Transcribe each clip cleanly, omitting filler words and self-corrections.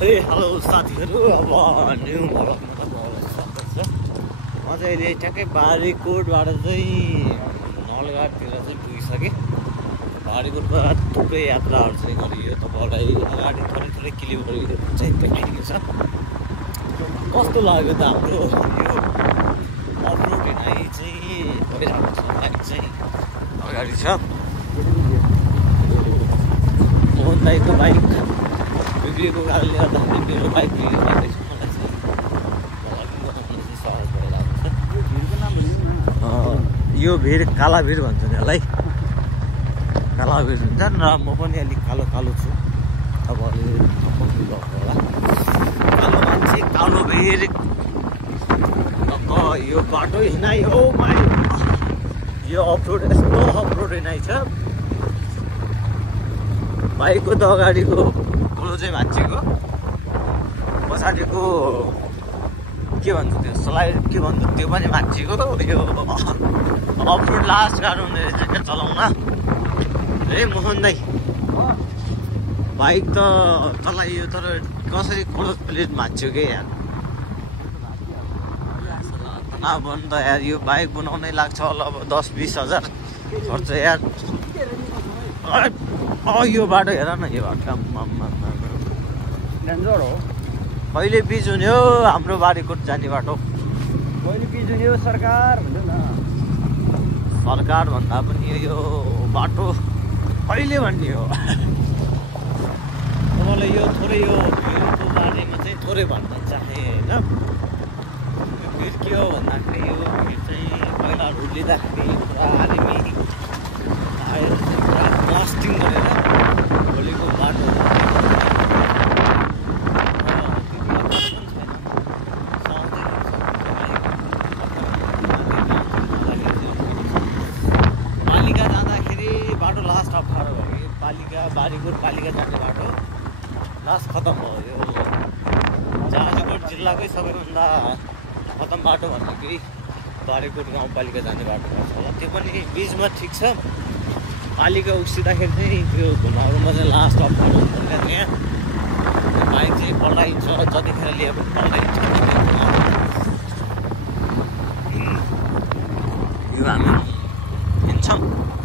Hello साथीहरू, अब new भ्लगमा तपाईँहरूलाई स्वागत छ। म चाहिँ अहिले ठ्याक्कै बारीकोटबाट चाहिँ नलगाडतिर चाहिँ पुगिसकेँ। बारीकोटमा थुप्रै यात्राहरू चाहिँ गरियो, तपाईँहरूलाई अगाडि थोरै क्लिपहरू चाहिँ देखाइदिएको छ। कस्तो लाग्यो त हाम्रो यो अफरोड हिँडाइ चाहिँ भइरहेको छ। बाइक चाहिँ अगाडि छ, मोहन दाइको बाइक बिग्रेको कारणले गर्दाखेरि मेरो बाइक बिग्रेको मलाई चाहिँ सहज भइरहेको छ। यो भिड काला भिड भन्छ नि यसलाई, काला भिड हुन्छ र म पनि अलिक कालो कालो छु। तपाईँहरूले सक्नुहुन्छ होला, कालो मान्छे कालो भिड। यो बाटो हिँडाइ हो भाइ, यो अफरोड यस्तो अफरोड हिँडाइ छ। बाइकको त अगाडिको कुलो चाहिँ भाँचिएको, पछाडिको के भन्छ त्यो स्लाइड के भन्छ त्यो पनि भाँचिएको। यो अफरोड लास्ट गाह्रो हुँदो रहेछ क्या चलाउन। ए मोहन दाइ, बाइक त चलाइयो तर कसरी कुलो प्लेट भाँच्यो कि यार। अब त यार यो बाइक बनाउनै लाग्छ होला अब 10-20 हजार खर्च यार। यो बाटो हेर न, यो बाटो डेन्जर हो। कहिले पिच हुने हो हाम्रो बारीकोट जाने बाटो? कहिले पिच हुने हो सरकार भन्छ न। सरकार भन्दा पनि यो बाटो कहिले भन्ने हो? तपाईँलाई यो थोरै यो भिडको बारेमा चाहिँ थोरै भन्न चाहेँ होइन। भिड के हो भन्दाखेरि यो भिड चाहिँ पहिला रुलिँदाखेरि पुरा आर्मी आएर चाहिँ पुरा ब्लास्टिङ गरेर भोलिको बाटो पालिका जाँदाखेरि बाटो लास्ट अप्ठ्यारो भयो कि बारीकोट पालिका जाने बाटो लास्ट खतम भयो। यो जाजरकोट जिल्लाकै सबैभन्दा खतम बाटो भनेकै बारीकोट गाउँपालिका जाने बाटो पर्छ होला। त्यो पनि बिचमा ठिक छ, पालिका उक्सिँदाखेरि चाहिँ त्यो घुमाउनुमा चाहिँ लास्ट अप्ठ्यारो हुन्छ क्या। त्यहाँ बाइक चाहिँ पल्टाइन्छ, जतिखेर लिए पनि पल्टाइन्छ। यो हामी हिँड्छौँ,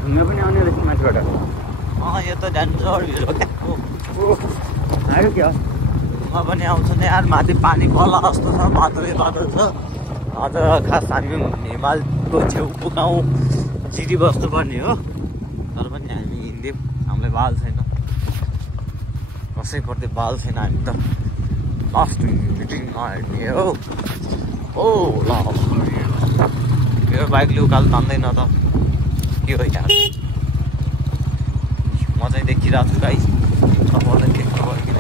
घुम्न पनि आउने रहेछ माथिबाट। यो त डेन्जर भिड हो क्या। आयो क्या घुम्न पनि आउँछ नि यार। माथि पानी पल्ला जस्तो छ, बाटो छ। अझ खास हामी हिमालको छेउको गाउँ जिरी बस्नुपर्ने हो, तर पनि हामी हिँड्यौँ। हामीलाई बाल छैन, कसैप्रति बाल छैन। हामी त लास्ट मिटिङमा हिँड्ने हो। ओ ल मेरो बाइकले उकालो तान्दैन त के हो यार। म चाहिँ देखिरहेको छु गाइस, तपाईँहरूलाई देख्नु भयो कि